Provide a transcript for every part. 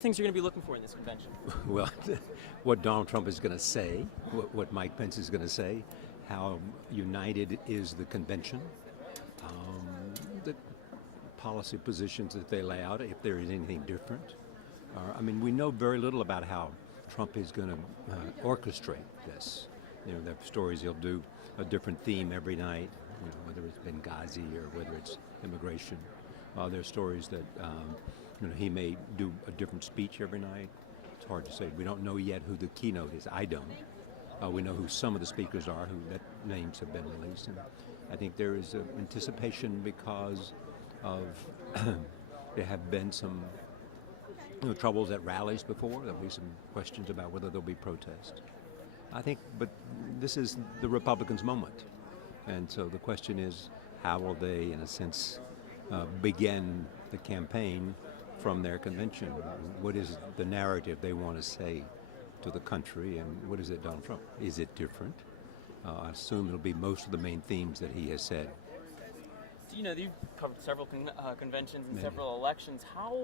Things you're going to be looking for in this convention? Well, what Donald Trump is going to say, what Mike Pence is going to say, how united is the convention, the policy positions that they lay out, if there is anything different. We know very little about how Trump is going to orchestrate this. There are stories he'll do a different theme every night, whether it's Benghazi or whether it's immigration. There are stories that he may do a different speech every night. It's hard to say. We don't know yet who the keynote is. I don't. We know who some of the speakers are, who that names have been released. And I think there is anticipation because of there have been some troubles at rallies before. There'll be some questions about whether there'll be protest. But this is the Republicans' moment. And so the question is, how will they, in a sense, begin the campaign from their convention? What is the narrative they want to say to the country, and what is it, Donald Trump? Is it different? I assume it'll be most of the main themes that he has said. You've covered several conventions and several elections. How,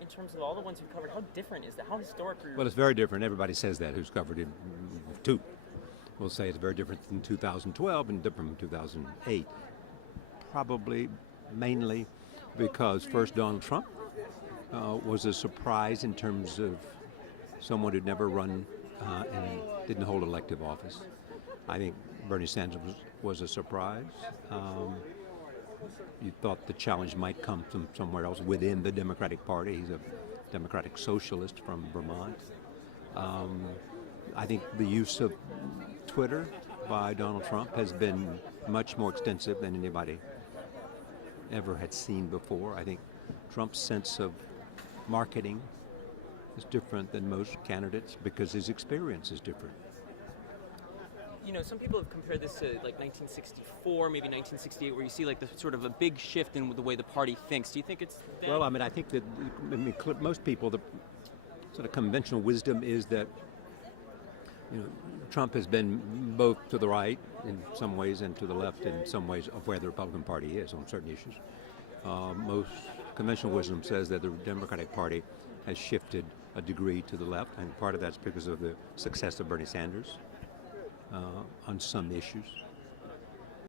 in terms of all the ones you've covered, how different is that? How historic are you? Well, it's very different. Everybody says that who's covered it too. We'll say it's very different than 2012 and different from 2008. Probably mainly because first Donald Trump was a surprise in terms of someone who'd never run and didn't hold elective office. I think Bernie Sanders was a surprise. You thought the challenge might come from somewhere else within the Democratic Party. He's a Democratic socialist from Vermont. I think the use of Twitter by Donald Trump has been much more extensive than anybody ever had seen before. I think Trump's sense of marketing is different than most candidates because his experience is different. Some people have compared this to like 1964, maybe 1968, where you see like the sort of a big shift in the way the party thinks. Do you think it's that? Well, I think that most people, the sort of conventional wisdom is that Trump has been both to the right in some ways and to the left in some ways of where the Republican Party is on certain issues. Most conventional wisdom says that the Democratic Party has shifted a degree to the left, and part of that's because of the success of Bernie Sanders on some issues.